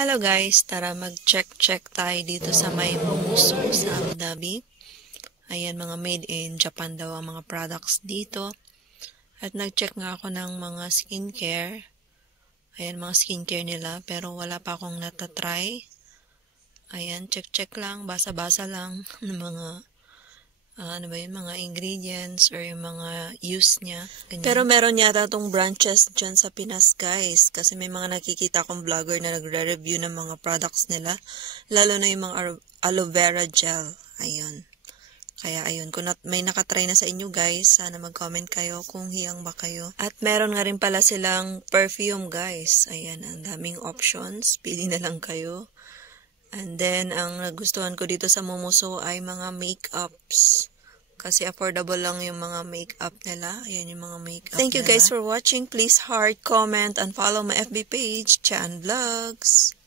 Hello guys, tara mag-check tayo dito sa may Bumuso sa Abu Dhabi. Ayan, mga made in Japan daw ang mga products dito. At nag-check nga ako ng mga skincare. Ayan, mga skincare nila, pero wala pa akong natatry. Ayan, check lang, basa-basa lang ng mga mga ingredients or yung mga use niya. Ganyan. Pero meron yata tong branches dyan sa Pinas, guys. Kasi may mga nakikita akong vlogger na nagre-review ng mga products nila. Lalo na yung mga aloe vera gel. Ayun. Kaya ayun, kung may nakatry na sa inyo guys, sana mag-comment kayo kung hiyang ba kayo. At meron nga rin pala silang perfume guys. Ayan, ang daming options. Pili na lang kayo. And then, ang nagustuhan ko dito sa Bumuso ay mga makeups. Kasi affordable lang yung mga makeup nila. Ayan yung mga makeup nila. Thank you guys for watching. Please heart, comment, and follow my FB page, Chan Vlogs.